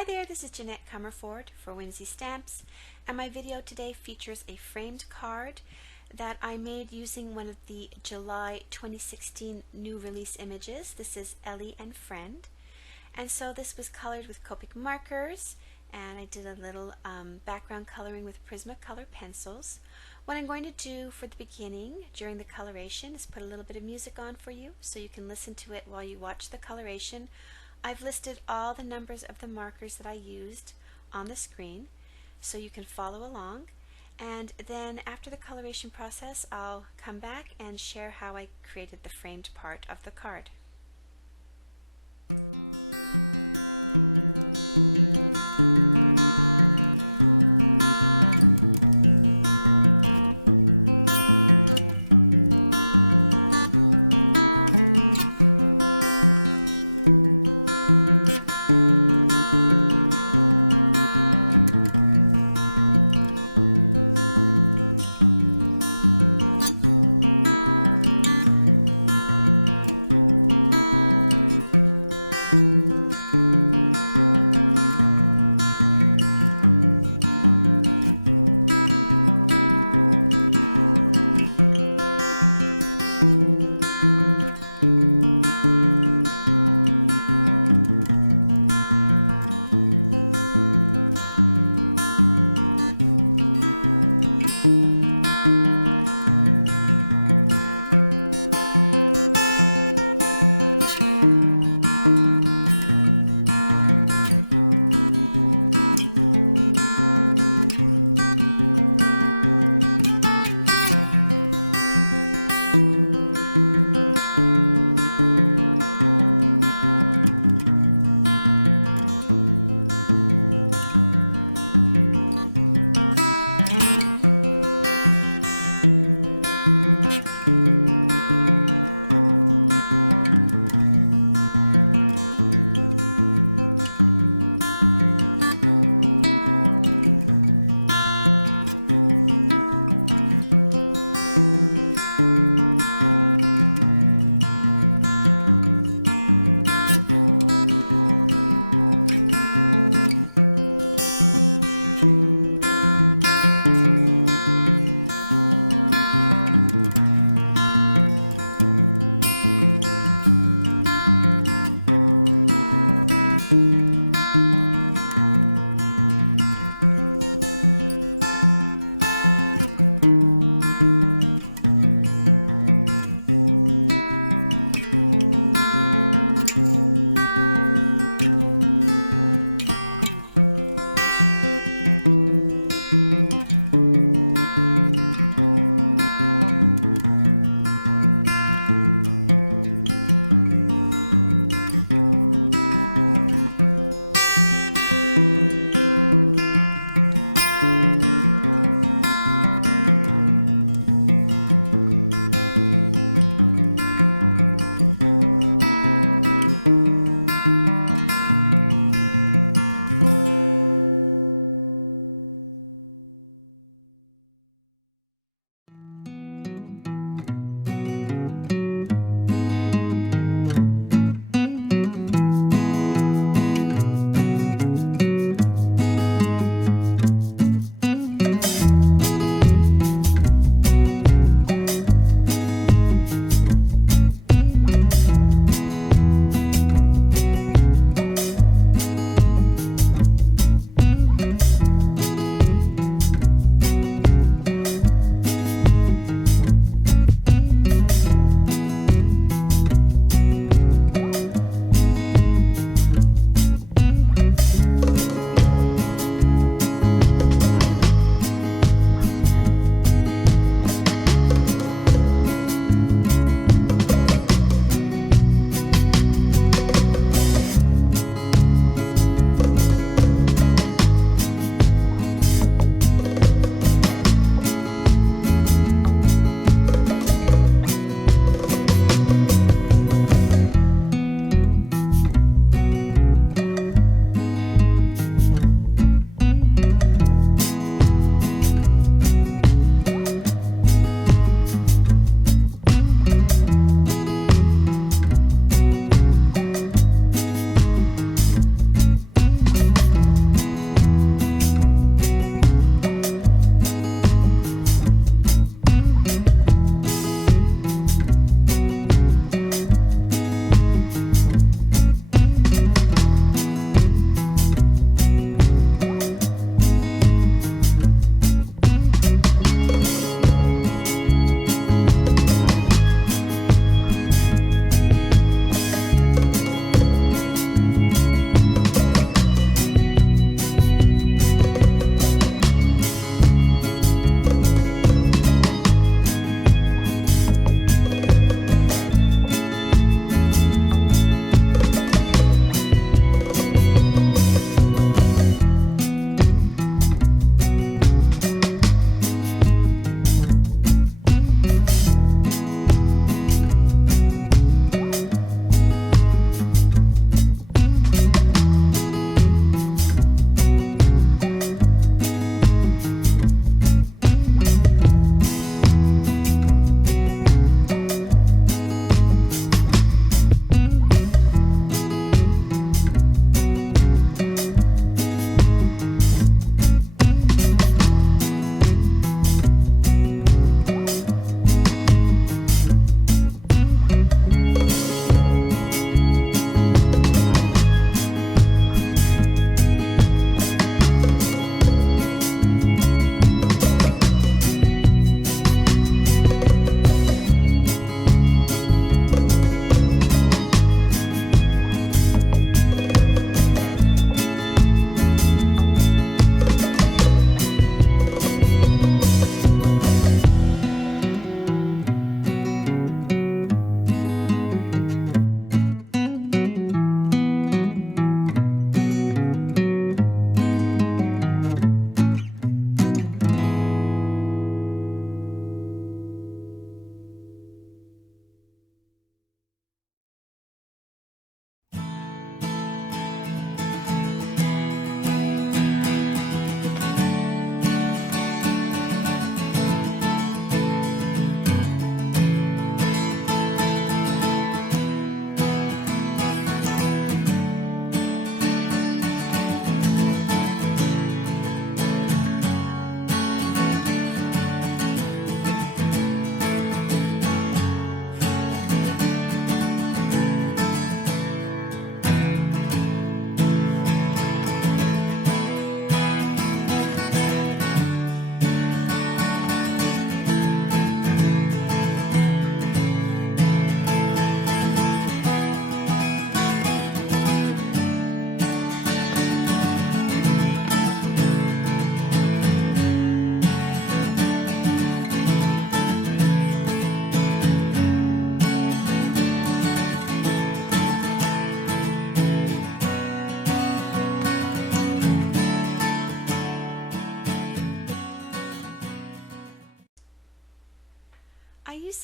Hi there, this is Jeanette Comerford for Whimsy Stamps, and my video today features a framed card that I made using one of the July 2016 new release images. This is Ellie and Friend, and so this was colored with Copic markers, and I did a little background coloring with Prismacolor pencils. What I'm going to do for the beginning during the coloration is put a little bit of music on for you so you can listen to it while you watch the coloration. I've listed all the numbers of the markers that I used on the screen so you can follow along, and then after the coloration process I'll come back and share how I created the framed part of the card.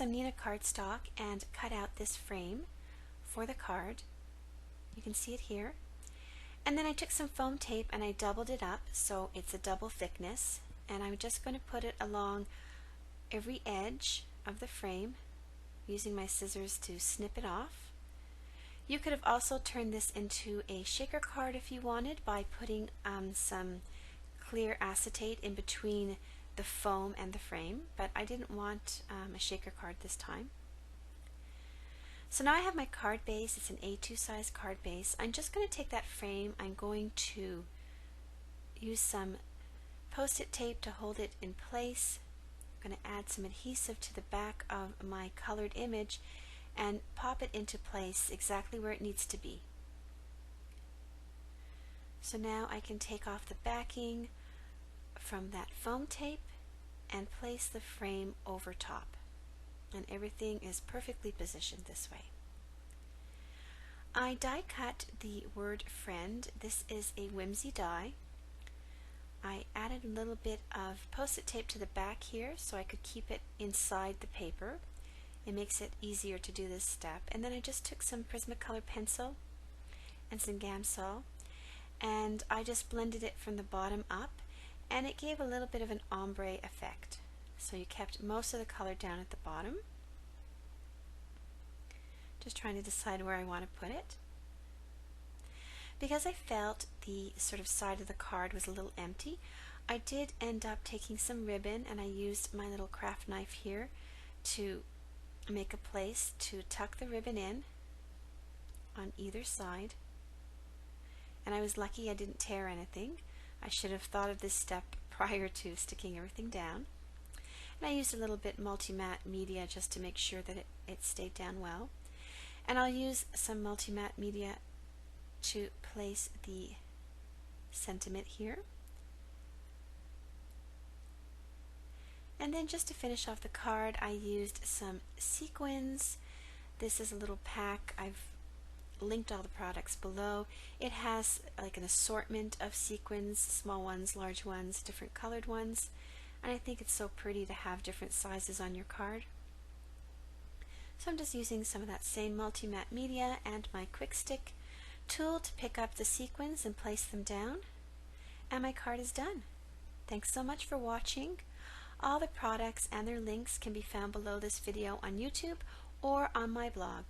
some Nina cardstock and cut out this frame for the card. You can see it here. And then I took some foam tape and I doubled it up so it's a double thickness, and I'm just going to put it along every edge of the frame using my scissors to snip it off. You could have also turned this into a shaker card if you wanted by putting some clear acetate in between the foam and the frame, but I didn't want a shaker card this time. So now I have my card base. It's an A2 size card base. I'm just going to take that frame. I'm going to use some post-it tape to hold it in place. I'm going to add some adhesive to the back of my colored image and pop it into place exactly where it needs to be. So now I can take off the backing from that foam tape and place the frame over top. And everything is perfectly positioned this way. I die cut the word friend. This is a Whimsy die. I added a little bit of post-it tape to the back here so I could keep it inside the paper. It makes it easier to do this step. And then I just took some Prismacolor pencil and some Gamsol, and I just blended it from the bottom up, and it gave a little bit of an ombre effect. So you kept most of the color down at the bottom. Just trying to decide where I want to put it. Because I felt the sort of side of the card was a little empty, I did end up taking some ribbon, and I used my little craft knife here to make a place to tuck the ribbon in on either side. And I was lucky I didn't tear anything. I should have thought of this step prior to sticking everything down. And I used a little bit multi-matte media just to make sure that it stayed down well. And I'll use some multi-matte media to place the sentiment here. And then just to finish off the card, I used some sequins. This is a little pack. I've linked all the products below. It has like an assortment of sequins, small ones, large ones, different colored ones. And I think it's so pretty to have different sizes on your card. So I'm just using some of that same multi-matte media and my quick stick tool to pick up the sequins and place them down. And my card is done. Thanks so much for watching. All the products and their links can be found below this video on YouTube or on my blog.